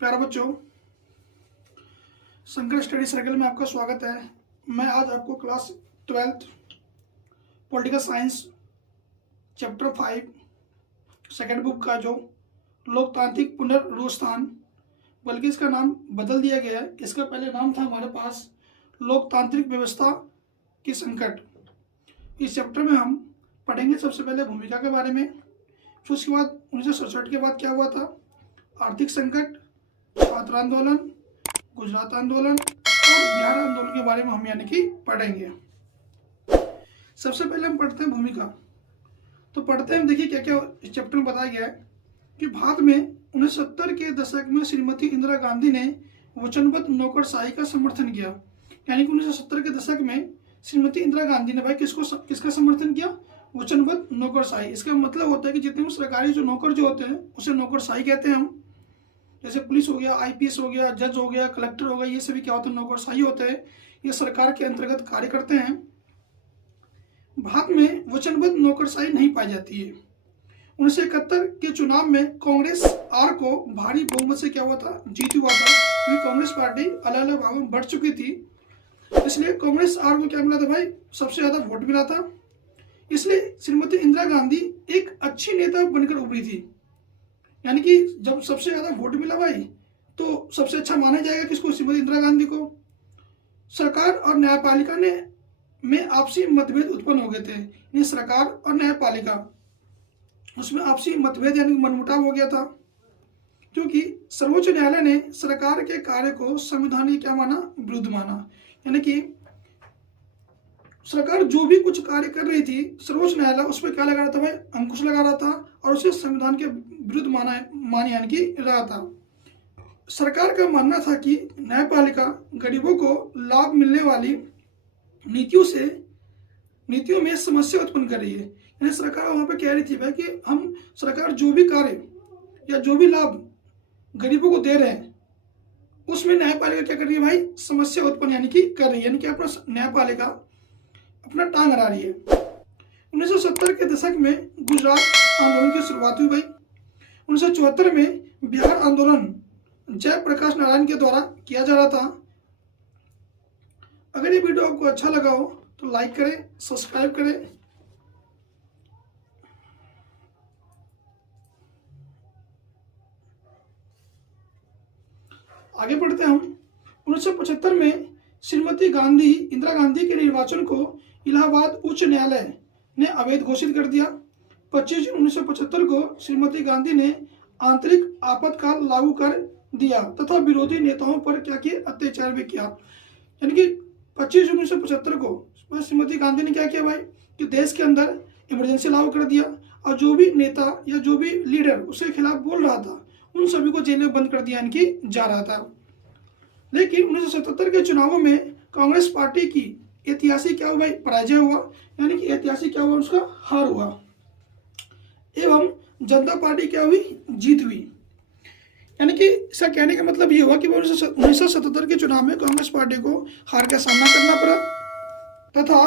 प्यारे बच्चों, Shankar study circle में आपका स्वागत है। मैं आज आपको class 12th political science chapter 5 second book का जो लोकतांत्रिक पुनर्व्यवस्थान, बल्कि इसका नाम बदल दिया गया है। इसका पहले नाम था हमारे पास लोकतांत्रिक व्यवस्था की संकट। इस चैप्टर में हम पढ़ेंगे सबसे पहले भूमिका के बारे में, फिर उसके बाद 1967 के बाद क्या हुआ था, आर्थिक संकट, छात्र आंदोलन, गुजरात आंदोलन और बिहार आंदोलन के बारे में हम यानी कि पढ़ेंगे। सबसे पहले हम पढ़ते हैं भूमिका। तो पढ़ते हैं, देखिए क्या क्या इस चैप्टर में बताया गया है कि भारत में 1970 के दशक में श्रीमती इंदिरा गांधी ने वचनबद्ध नौकरशाही का समर्थन किया। यानी कि 1970 के दशक में श्रीमती इंदिरा गांधी ने भाई किसका समर्थन किया, वचनबद्ध नौकरशाही। इसका मतलब होता है कि जितने भी सरकारी जो नौकर जो होते हैं उसे नौकरशाही कहते हैं हम। जैसे पुलिस हो गया, आईपीएस हो गया, जज हो गया, कलेक्टर हो गया, ये सभी क्या होते हैं, नौकरशाही होते हैं। ये सरकार के अंतर्गत कार्य करते हैं। भारत में वचनबद्ध नौकरशाही नहीं पाई जाती है। 1971 के चुनाव में कांग्रेस आर को भारी बहुमत से क्या हुआ था, जीत हुआ था, क्योंकि कांग्रेस पार्टी अलग अलग भागों में बढ़ चुकी थी। इसलिए कांग्रेस आर को क्या मिला था भाई, सबसे ज्यादा वोट मिला था। इसलिए श्रीमती इंदिरा गांधी एक अच्छी नेता बनकर उभरी थी। यानी कि जब सबसे ज्यादा वोट मिला भाई तो सबसे अच्छा माना जाएगा किसको, श्रीमती इंदिरा गांधी को। सरकार और न्यायपालिका में आपसी मतभेद उत्पन्न हो गए थे। यानी सरकार और न्यायपालिका उसमें आपसी मतभेद यानी मनमुटाव हो गया था, क्योंकि सर्वोच्च न्यायालय ने सरकार के कार्य को संवैधानिक क्या माना, विरुद्ध माना। यानी कि सरकार जो भी कुछ कार्य कर रही थी, सर्वोच्च न्यायालय उस पर क्या लगा रहा था भाई, अंकुश लगा रहा था और उसे संविधान के विरुद्ध माने यानी कि रहा था। सरकार का मानना था कि न्यायपालिका गरीबों को लाभ मिलने वाली नीतियों में समस्या उत्पन्न कर रही है। यानी सरकार वहां पे कह रही थी भाई कि हम सरकार जो भी कार्य या जो भी लाभ गरीबों को दे रहे हैं उसमें न्यायपालिका क्या कर रही है भाई, समस्या उत्पन्न यानी कि कर रही है। यानी कि अपना न्यायपालिका अपना टांग अड़ा रही है। 1970 के दशक में गुजरात आंदोलन की शुरुआत हुई भाई। 1974 में बिहार आंदोलन जयप्रकाश नारायण के द्वारा किया जा रहा था। अगर ये वीडियो आपको अच्छा लगा हो तो लाइक करें, सब्सक्राइब करें। आगे बढ़ते हैं हम। 1975 में श्रीमती इंदिरा गांधी के निर्वाचन को इलाहाबाद उच्च न्यायालय ने अवैध घोषित कर दिया। 25 जून 1975 को श्रीमती गांधी ने आंतरिक आपातकाल लागू कर दिया तथा विरोधी नेताओं पर क्या किया, अत्याचार भी किया। यानी कि 25 जून 1975 को श्रीमती गांधी ने क्या किया भाई कि देश के अंदर इमरजेंसी लागू कर दिया और जो भी नेता या जो भी लीडर उसके खिलाफ बोल रहा था उन सभी को जेल में बंद कर दिया, यानी कि जा रहा था। लेकिन 1977 के चुनावों में कांग्रेस पार्टी की ऐतिहासिक क्या हुआ भाई, पराजय हुआ। यानी कि ऐतिहासिक क्या हुआ, उसका हार हुआ एवं जनता पार्टी क्या हुई, जीत हुई। यानी कि इसका कहने का मतलब ये हुआ कि 1977 के चुनाव में कांग्रेस पार्टी को हार का सामना करना पड़ा तथा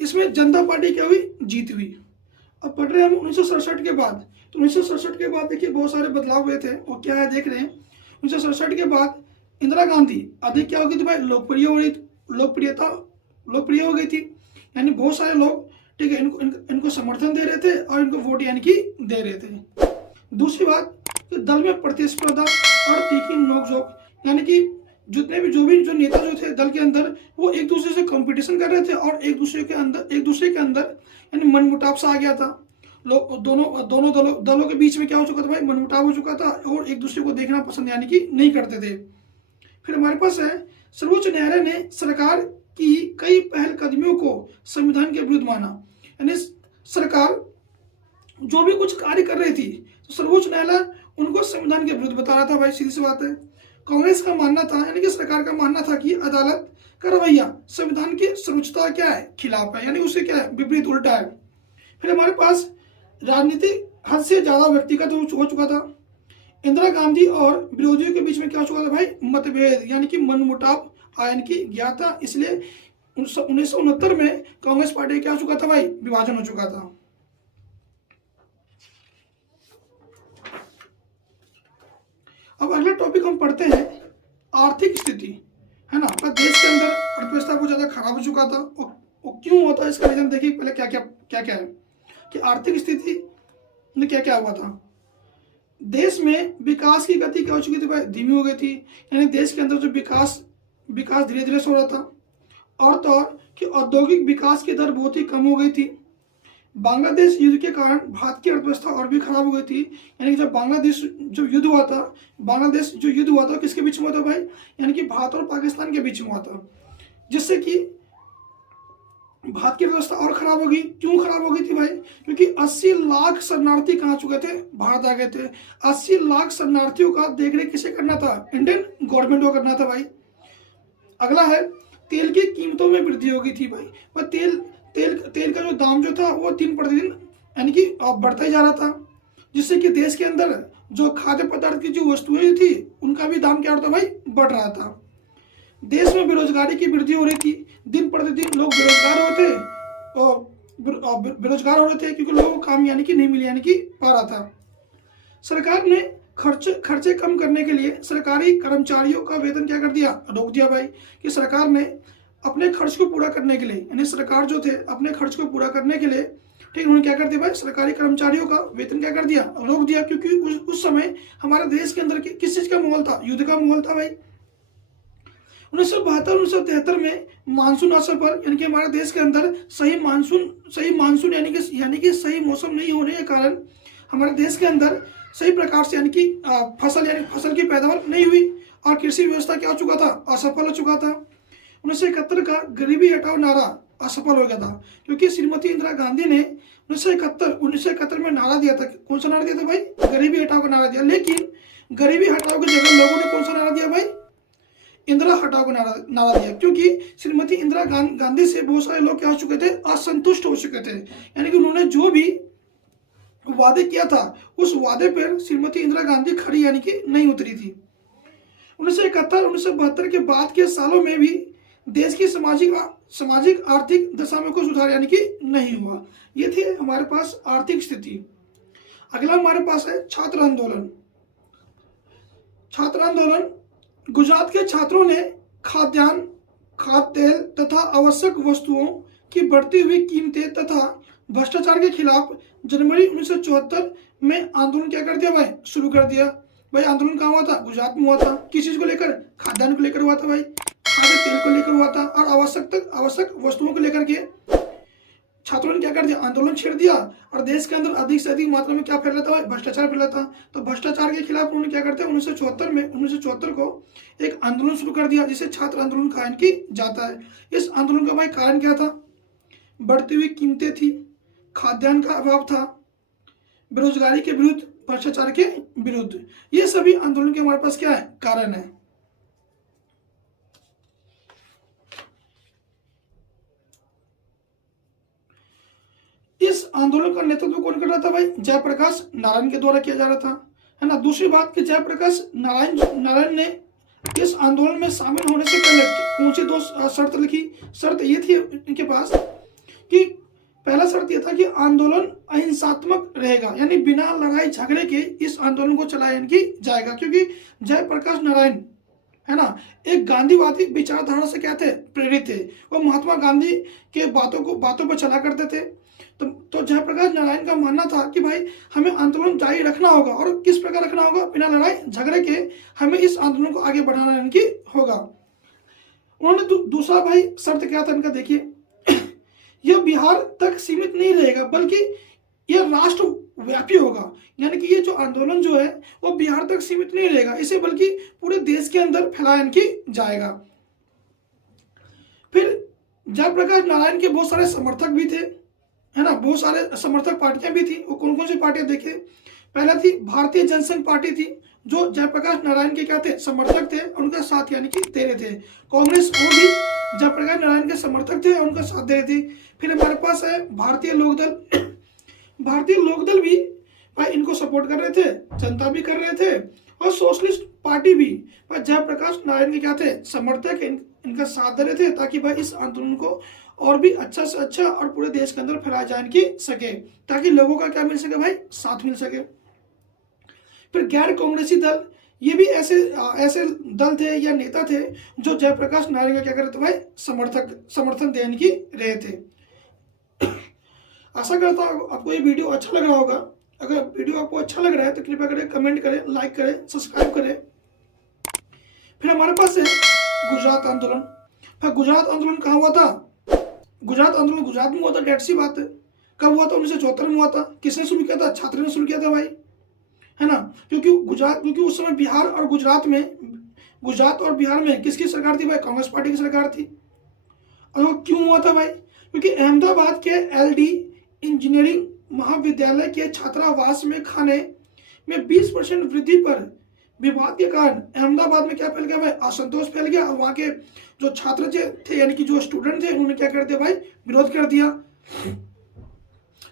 इसमें जनता पार्टी क्या हुई, जीत हुई। अब पढ़ रहे हैं हम 1967 के बाद। तो 1967 के बाद देखिए बहुत सारे बदलाव हुए थे और क्या है देख रहे हैं। 1967 के बाद इंदिरा गांधी अधिक क्या हो गई थी भाई, लोकप्रिय हो गई थी। यानी बहुत सारे लोग ठीक है इनको समर्थन दे रहे थे और इनको वोट यानी कि दे रहे थे। दूसरी बात कि दल में प्रतिस्पर्धा और तीखी नोकझोंक, यानी कि जो नेता जो थे दल के अंदर वो एक दूसरे से कंपटीशन कर रहे थे और एक दूसरे के अंदर यानी मनमुटाव सा आ गया था। लोग दोनों दलों के बीच में क्या हो चुका था भाई, मनमुटाव हो चुका था और एक दूसरे को देखना पसंद यानी कि नहीं करते थे। फिर हमारे पास है सर्वोच्च न्यायालय ने सरकार की कई पहलकदमियों को संविधान के विरुद्ध माना। यानी सरकार जो भी कुछ कार्य कर रही थी तो सर्वोच्च न्यायालय उनको संविधान के विरुद्ध बता रहा था भाई, सीधी सी बात है। कांग्रेस का मानना था, यानी कि सरकार का मानना था कि अदालत का रवैया संविधान की सर्वोच्चता क्या है, खिलाफ है, यानी उसे क्या है, विपरीत उल्टा है। फिर हमारे पास राजनीति हद से ज्यादा व्यक्तिगत हो चुका था। इंदिरा गांधी और विरोधियों के बीच में क्या हो चुका था भाई, मतभेद यानी कि मनमुटाव यानी कि गया था। इसलिए 1969 में कांग्रेस पार्टी क्या हो चुका था भाई, विभाजन हो चुका था। अब अगला टॉपिक हम पढ़ते हैं आर्थिक स्थिति, है ना। अपना देश के अंदर अर्थव्यवस्था बहुत ज़्यादा खराब हो चुका था, और क्यों हुआ था इसका रीजन देखिए पहले क्या क्या है कि आर्थिक स्थिति में क्या क्या हुआ था। देश में विकास की गति क्या हो चुकी थी भाई, धीमी हो गई थी, यानी देश के अंदर जो विकास धीरे धीरे से हो रहा था। और तो और कि औद्योगिक विकास की दर बहुत ही कम हो गई थी। बांग्लादेश युद्ध के कारण भारत की अर्थव्यवस्था और भी खराब हो गई थी, यानी कि जब बांग्लादेश जो युद्ध हुआ था, बांग्लादेश जो युद्ध हुआ था किसके बीच में हुआ था भाई, यानी कि भारत और पाकिस्तान के बीच में हुआ था, जिससे कि भारत की व्यवस्था और खराब होगी। क्यों खराब हो गई थी भाई, क्योंकि 80 लाख शरणार्थी कहाँ चुके थे, भारत आ गए थे। 80 लाख शरणार्थियों का देखरेख किसे करना था, इंडियन गवर्नमेंट को करना था भाई। अगला है तेल की कीमतों में वृद्धि हो गई थी भाई। वह तेल का जो दाम जो था वो दिन प्रतिदिन यानी कि बढ़ता ही जा रहा था, जिससे कि देश के अंदर जो खाद्य पदार्थ की जो वस्तुएं थी उनका भी दाम क्या होता भाई, बढ़ रहा था। देश में बेरोजगारी की वृद्धि हो रही थी, दिन प्रतिदिन लोग बेरोजगार हो रहे थे क्योंकि लोगों को काम यानी कि नहीं मिल यानी कि पा रहा था। सरकार ने खर्चे कम करने के लिए सरकारी कर्मचारियों का वेतन क्या कर दिया, रोक दिया भाई। कि सरकार ने अपने खर्च को पूरा करने के लिए, यानी सरकार जो थे अपने खर्च को पूरा करने के लिए, ठीक, उन्होंने क्या कर दिया भाई, सरकारी कर्मचारियों का वेतन क्या कर दिया, रोक दिया। क्योंकि उस समय हमारे देश के अंदर किस चीज का माहौल था, युद्ध का माहौल था भाई। 1972-1973 में मानसून असफल, यानी कि हमारे देश के अंदर सही मानसून यानी कि सही मौसम नहीं होने के कारण हमारे देश के अंदर सही प्रकार से यानी कि फसल की पैदावार नहीं हुई, और कृषि व्यवस्था क्या हो चुका था, असफल हो चुका था। 1971 का गरीबी हटाओ नारा असफल हो गया था, क्योंकि श्रीमती इंदिरा गांधी ने 1971 में नारा दिया था। कौन सा नारा दिया था भाई, गरीबी हटाओ का नारा दिया। लेकिन गरीबी हटाओ की जगह लोगों ने कौन सा नारा दिया भाई, इंदिरा हटाओ का नारा दिया। क्योंकि श्रीमती इंदिरा गांधी से बहुत सारे लोग क्या हो चुके थे, असंतुष्ट हो चुके थे। यानी कि उन्होंने जो भी वादे किया था उस वादे पर श्रीमती इंदिरा गांधी खड़ी यानी कि नहीं उतरी थी। 1971-1972 के बाद के सालों में भी देश की सामाजिक आर्थिक दशा में कोई सुधार यानी कि नहीं हुआ। ये थी हमारे पास आर्थिक स्थिति। अगला हमारे पास है छात्र आंदोलन। गुजरात के छात्रों ने खाद्य तेल तथा आवश्यक वस्तुओं की बढ़ती हुई कीमतें तथा भ्रष्टाचार के खिलाफ जनवरी 1974 में आंदोलन क्या कर दिया भाई, शुरू कर दिया। भाई आंदोलन कहाँ हुआ था, गुजरात में हुआ था। किस चीज को लेकर, खाद्यान्न को लेकर हुआ था भाई, खाद्य तेल को लेकर हुआ था, और आवश्यक वस्तुओं को लेकर के छात्रों ने क्या कर दिया, आंदोलन छेड़ दिया। और देश के अंदर अधिक से अधिक मात्रा में क्या फैला था भाई, भ्रष्टाचार फैला था। तो भ्रष्टाचार के खिलाफ उन्होंने क्या करते हैं, 1974 को एक आंदोलन शुरू कर दिया, जिसे छात्र आंदोलन कहा की जाता है। इस आंदोलन का भाई कारण क्या था, बढ़ती हुई कीमतें थी, खाद्यान्न का अभाव था, बेरोजगारी के विरुद्ध, भ्रष्टाचार के विरुद्ध। ये सभी आंदोलन के हमारे पास क्या है, कारण है। इस आंदोलन का नेतृत्व कौन कर रहा था भाई, जयप्रकाश नारायण के द्वारा किया जा रहा था, है ना। दूसरी बात कि जयप्रकाश नारायण ने इस आंदोलन में शामिल होने से पहले कौन सी दो शर्त लिखी। शर्त ये थी इनके पास कि पहला शर्त यह था कि आंदोलन अहिंसात्मक रहेगा, यानी बिना लड़ाई झगड़े के इस आंदोलन को चलाया जाएगा। क्योंकि जयप्रकाश नारायण, है ना, एक गांधीवादी विचारधारा से क्या थे, प्रेरित थे। वो महात्मा गांधी के बातों पर चला करते थे। तो जयप्रकाश नारायण का मानना था कि भाई हमें आंदोलन जारी रखना होगा, और किस प्रकार रखना होगा, बिना लड़ाई झगड़े के हमें इस आंदोलन को आगे बढ़ाना होगा। उन्होंने दूसरा भाई शर्त क्या था इनका, देखिए, यह बिहार तक सीमित नहीं रहेगा बल्कि यह राष्ट्रव्यापी होगा। यानी कि ये जो आंदोलन जो है वो बिहार तक सीमित नहीं रहेगा, इसे बल्कि पूरे देश के अंदर फैलाया जाएगा। फिर जयप्रकाश नारायण के बहुत सारे समर्थक भी थे, है ना, बहुत सारे समर्थक पार्टियां भी थी। वो कौन कौन सी पार्टियां देखे, पहला थी भारतीय जनसंघ पार्टी थी, जो जयप्रकाश नारायण के क्या थे, समर्थक थे, उनका साथ यानी कि दे रहे थे। कांग्रेस वो भी जयप्रकाश नारायण के समर्थक थे और उनका साथ दे रहे थे। फिर हमारे पास है भारतीय लोकदल भी भाई इनको सपोर्ट कर रहे थे, जनता भी कर रहे थे, और सोशलिस्ट पार्टी भी भाई जयप्रकाश नारायण के क्या थे, समर्थक, इनका साथ दे रहे थे, ताकि भाई इस आंदोलन को और भी अच्छा से अच्छा और पूरे देश के अंदर फैलाया जा सके, ताकि लोगों का क्या मिल सके भाई, साथ मिल सके। फिर गैर कांग्रेसी दल ये भी ऐसे ऐसे दल थे या नेता थे जो जयप्रकाश नारायण का क्या करते भाई समर्थन देने की रहे थे। आशा करता हूँ आपको ये वीडियो अच्छा लग रहा होगा। अगर वीडियो आपको अच्छा लग रहा है तो कृपया करें, कमेंट करें, लाइक करें, सब्सक्राइब करें। फिर हमारे पास है गुजरात आंदोलन। फिर गुजरात आंदोलन कहाँ हुआ था? गुजरात आंदोलन गुजरात में हुआ था, डेट सी बात है। कब हुआ था? 1974 में हुआ था। किसने शुरू किया था? छात्रों ने शुरू किया था भाई, है ना। क्योंकि उस समय बिहार और गुजरात और बिहार में किसकी सरकार थी भाई? कांग्रेस पार्टी की सरकार थी। और वो क्यों हुआ था भाई? क्योंकि अहमदाबाद के LD इंजीनियरिंग महाविद्यालय के छात्रावास में खाने में 20% वृद्धि पर विवाद के कारण अहमदाबाद में क्या फैल गया भाई? असंतोष फैल गया। और वहां के जो छात्र थे यानी कि जो स्टूडेंट थे उन्होंने क्या कर दिया भाई? विरोध कर दिया।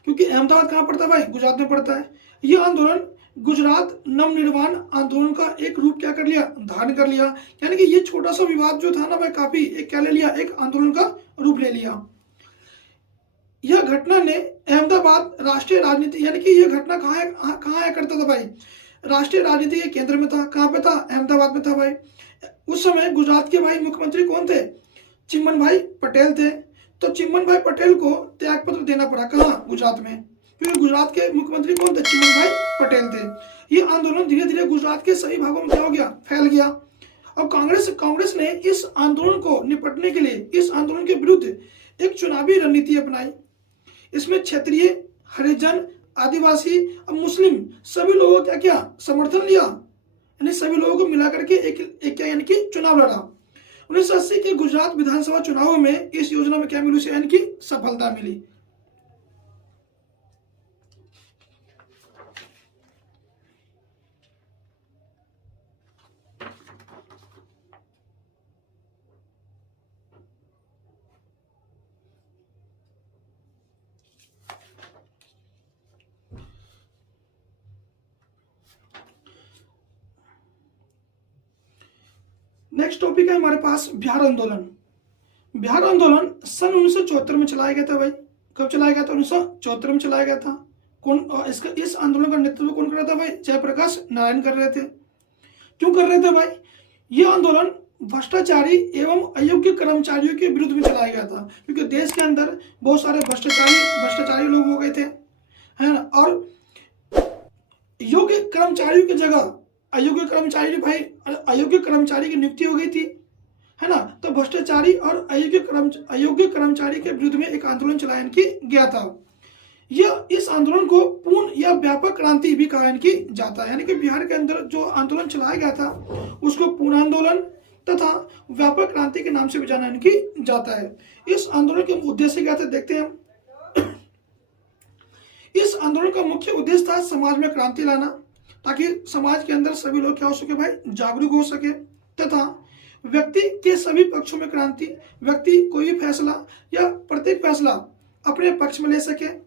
क्योंकि अहमदाबाद कहाँ पड़ता है भाई? गुजरात में पड़ता है। यह आंदोलन गुजरात नवनिर्माण आंदोलन का एक रूप क्या कर लिया? धारण कर लिया। यानी कि ये छोटा सा विवाद जो था ना भाई, काफी एक क्या ले लिया? एक आंदोलन का रूप ले लिया। यह घटना ने अहमदाबाद राष्ट्रीय राजनीति, यानी कि यह घटना कहाँ आया करता था भाई? राष्ट्रीय राजनीति के केंद्र में था। कहाँ पे था? अहमदाबाद में था भाई। उस समय गुजरात के भाई मुख्यमंत्री कौन थे? चिमन भाई पटेल थे। तो चिमन भाई पटेल को त्याग पत्र देना पड़ा। कहाँ? गुजरात में। क्योंकि गुजरात के मुख्यमंत्री कौन थे? चिमन भाई पटेल थे। ये आंदोलन धीरे धीरे गुजरात के सभी भागों में क्या हो गया? फैल गया। अब कांग्रेस ने इस आंदोलन को निपटने के लिए, इस आंदोलन के विरुद्ध एक चुनावी रणनीति अपनाई। इसमें क्षेत्रीय, हरिजन, आदिवासी और मुस्लिम सभी लोगों का क्या समर्थन लिया, यानी सभी लोगों को मिलाकर के एक क्या यानी कि चुनाव लड़ा। 1980 के गुजरात विधानसभा चुनाव में इस योजना में क्या मिली? यानी कि सफलता मिली। नेक्स्ट टॉपिक है हमारे पास बिहार आंदोलन। बिहार आंदोलन सन 1974 में चलाया गया था भाई। कब चलाया गया था? 1974 में चलाया गया था। इस आंदोलन का नेतृत्व कौन कर रहा था भाई? जयप्रकाश नारायण कर रहे थे। क्यों कर रहे थे भाई? यह आंदोलन भ्रष्टाचारी एवं अयोग्य कर्मचारियों के विरुद्ध में चलाया गया था। क्योंकि देश के अंदर बहुत सारे भ्रष्टाचारी लोग हो गए थे, है ना। और योग्य कर्मचारियों की जगह अयोग्य कर्मचारी की नियुक्ति हो गई थी, है ना। तो भ्रष्टाचारी और अयोग्य कर्मचारी के विरुद्ध में एक आंदोलन चलायन की गया था। यह इस आंदोलन को पूर्ण या व्यापक क्रांति भी कहा कि जाता है। यानी कि बिहार के अंदर जो आंदोलन चलाया गया था उसको पूर्ण आंदोलन तथा व्यापक क्रांति के नाम से भी जाना कि जाता है। इस आंदोलन के उद्देश्य क्या थे देखते हैं हम। इस आंदोलन का मुख्य उद्देश्य था समाज में क्रांति लाना, ताकि समाज के अंदर सभी लोग क्या हो सके भाई? जागरूक हो सके, तथा व्यक्ति के सभी पक्षों में क्रांति, व्यक्ति कोई भी फैसला या प्रत्येक फैसला अपने पक्ष में ले सके।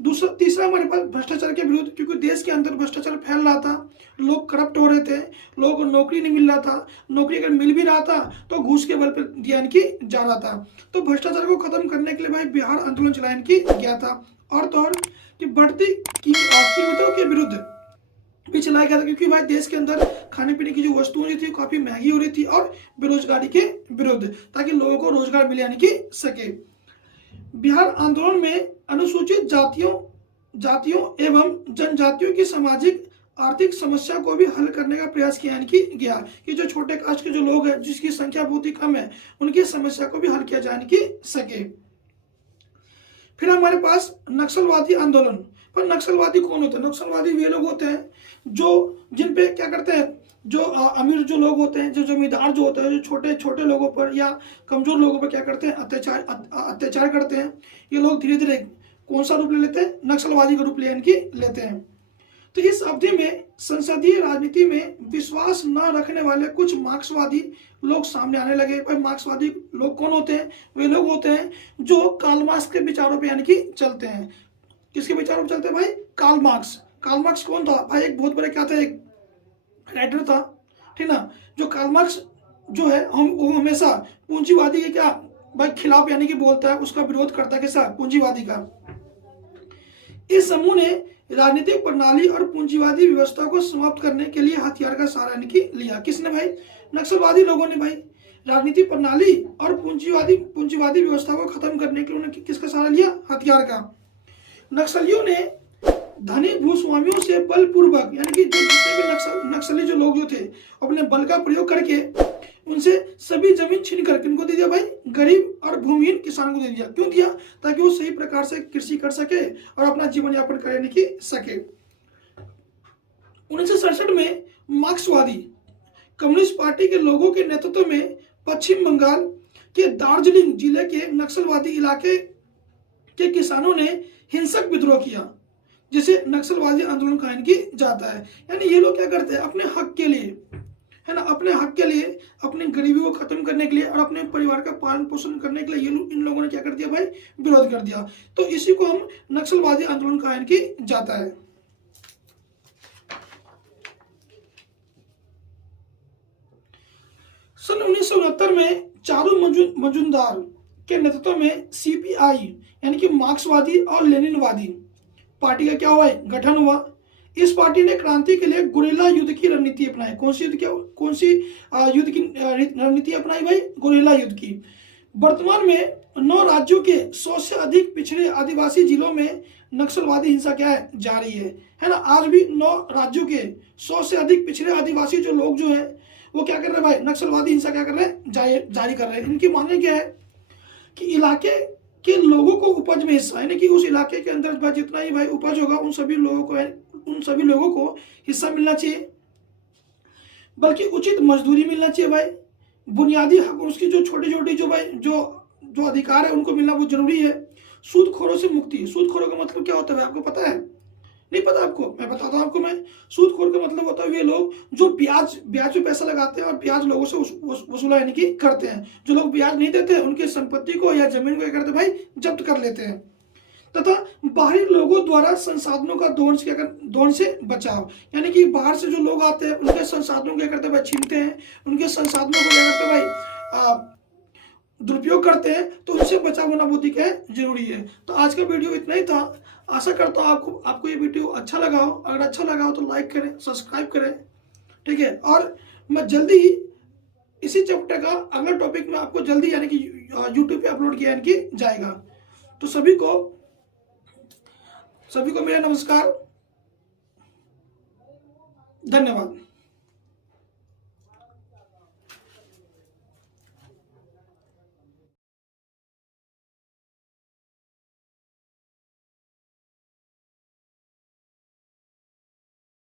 तीसरा हमारे पास भ्रष्टाचार के विरुद्ध, क्योंकि देश के अंदर भ्रष्टाचार फैल रहा था, लोग करप्ट हो रहे थे, लोगों को नौकरी नहीं मिल रहा था, नौकरी अगर मिल भी रहा था तो घूस के बल पर दिया की जा रहा था। तो भ्रष्टाचार को खत्म करने के लिए भाई बिहार आंदोलन चलाया की गया था। और तो और कि बढ़ती कीमतों के विरुद्ध भी चलाया गया था, क्योंकि भाई देश के अंदर खाने पीने की जो वस्तुएं थी काफी महंगी हो रही थी, और बेरोजगारी के विरुद्ध, ताकि लोगों को रोजगार मिल यानी कि सके। बिहार आंदोलन में अनुसूचित जातियों एवं जनजातियों की सामाजिक आर्थिक समस्या को भी हल करने का प्रयास किया कि गया, कि जो छोटे कास्ट के जो लोग हैं जिसकी संख्या बहुत ही कम है, उनकी समस्या को भी हल किया जाने की सके। फिर हमारे पास नक्सलवादी आंदोलन। पर नक्सलवादी कौन होते हैं? नक्सलवादी वे लोग होते हैं जो जिन पे क्या करते हैं, जो अमीर जो लोग होते हैं, जो जमींदार जो होते हैं, जो छोटे छोटे लोगों पर या कमजोर लोगों पर क्या करते हैं? अत्याचार करते हैं। ये लोग धीरे धीरे कौन सा रूप ले लेते हैं? नक्सलवादी का रूप लेते हैं। तो इस अवधि में संसदीय राजनीति में विश्वास न रखने वाले कुछ मार्क्सवादी लोग सामने आने लगे। भाई मार्क्सवादी लोग कौन होते हैं? वे लोग होते हैं जो कार्ल मार्क्स के विचारों पे यानी कि चलते हैं। किसके विचारों पे चलते हैं भाई? Karl Marx. कार्ल मार्क्स कौन था भाई? एक बहुत बड़े क्या था, एक राइटर था, ठीक ना। जो कार्ल मार्क्स जो है वो हमेशा पूंजीवादी के क्या भाई खिलाफ यानी कि बोलता है, उसका विरोध करता है किसा? पूंजीवादी का। इस समूह ने राजनीतिक प्रणाली और पूंजीवादी व्यवस्था को समाप्त करने के लिए हथियार का सहारा लिया। किसने भाई? नक्सलवादी लोगों ने भाई। राजनीतिक प्रणाली और पूंजीवादी व्यवस्था को खत्म करने के लिए उन्होंने किसका सहारा लिया? हथियार का। नक्सलियों ने धनी भूस्वामियों से बलपूर्वक, यानी कि जो जितने भी नक्सली जो लोग जो थे, अपने बल का प्रयोग करके उनसे सभी जमीन छीन करके उनको दे दिया भाई, गरीब और भूमिहीन किसानों को दे दिया। क्यों दिया? ताकि वो सही प्रकार से कृषि कर सके और अपना जीवन यापन करने की सके। 1967 में मार्क्सवादी कम्युनिस्ट पार्टी के लोगों के नेतृत्व में पश्चिम बंगाल के दार्जिलिंग जिले के नक्सलवादी इलाके के किसानों ने हिंसक विद्रोह किया, जिसे नक्सलवादी आंदोलन कहा जाता है। यानी ये लोग क्या करते हैं? अपने हक के लिए, है ना, अपने हक के लिए, अपनी गरीबी को खत्म करने के लिए और अपने परिवार का पालन पोषण करने के लिए इन लोगों ने क्या कर दिया भाई? विरोध कर दिया। तो इसी को हम नक्सलवादी आंदोलन कहा जाता है। सन 1969 में चारू मजुमदार के नेतृत्व में सीपीआई यानी कि मार्क्सवादी और लेनिनवादी पार्टी का क्या हुआ? गठन हुआ। इस पार्टी ने क्रांति के लिए गुरिल्ला युद्ध की रणनीति अपनाई। कौन सी युद्ध की रणनीति अपनाई भाई? गुरिल्ला युद्ध की। वर्तमान में 9 राज्यों के 100 से अधिक पिछड़े आदिवासी जिलों में नक्सलवादी हिंसा क्या है? जारी है ना। आज भी 9 राज्यों के 100 से अधिक पिछड़े आदिवासी जो लोग जो है वो क्या कर रहे हैं भाई? नक्सलवादी हिंसा क्या कर रहे हैं? जारी कर रहे हैं। इनकी मांगे क्या है कि इलाके के लोगों को उपज में हिस्सा, यानी कि उस इलाके के अंदर जितना ही भाई उपज होगा उन सभी लोगों को हिस्सा मिलना चाहिए, बल्कि उचित मजदूरी मिलना चाहिए भाई। बुनियादी हक उसकी जो छोटी छोटी जो भाई जो अधिकार है उनको मिलना बहुत जरूरी है। सूदखोरों से मुक्ति। सूदखोरों का मतलब क्या होता है आपको पता है? नहीं पता आपको? मैं बताता हूं आपको। मैं सूदखोर का मतलब होता है वे लोग जो ब्याज पे पैसा लगाते हैं और ब्याज लोगों से वसूला यानी कि करते हैं। जो लोग ब्याज नहीं देते हैं उनकी संपत्ति को या जमीन को क्या करते हैं भाई? जब्त कर लेते हैं। तथा बाहरी लोगों द्वारा संसाधनों का दोहन से बचाव, यानी कि बाहर से जो लोग आते हैं उनके संसाधनों को क्या करते हैं भाई? छीनते हैं। उनके संसाधनों को क्या करते हैं भाई? दुरुपयोग करते हैं। तो उनसे बचाव होना बहुत ही क्या है? जरूरी है। तो आज का वीडियो इतना ही था। आशा करता हूँ आपको ये वीडियो अच्छा लगा हो। अगर अच्छा लगा हो तो लाइक करें, सब्सक्राइब करें, ठीक है। और मैं जल्दी ही इसी चैप्टर का अगला टॉपिक में आपको जल्दी यानी कि यूट्यूब पे अपलोड किया यानी कि जाएगा। तो सभी को मेरा नमस्कार, धन्यवाद।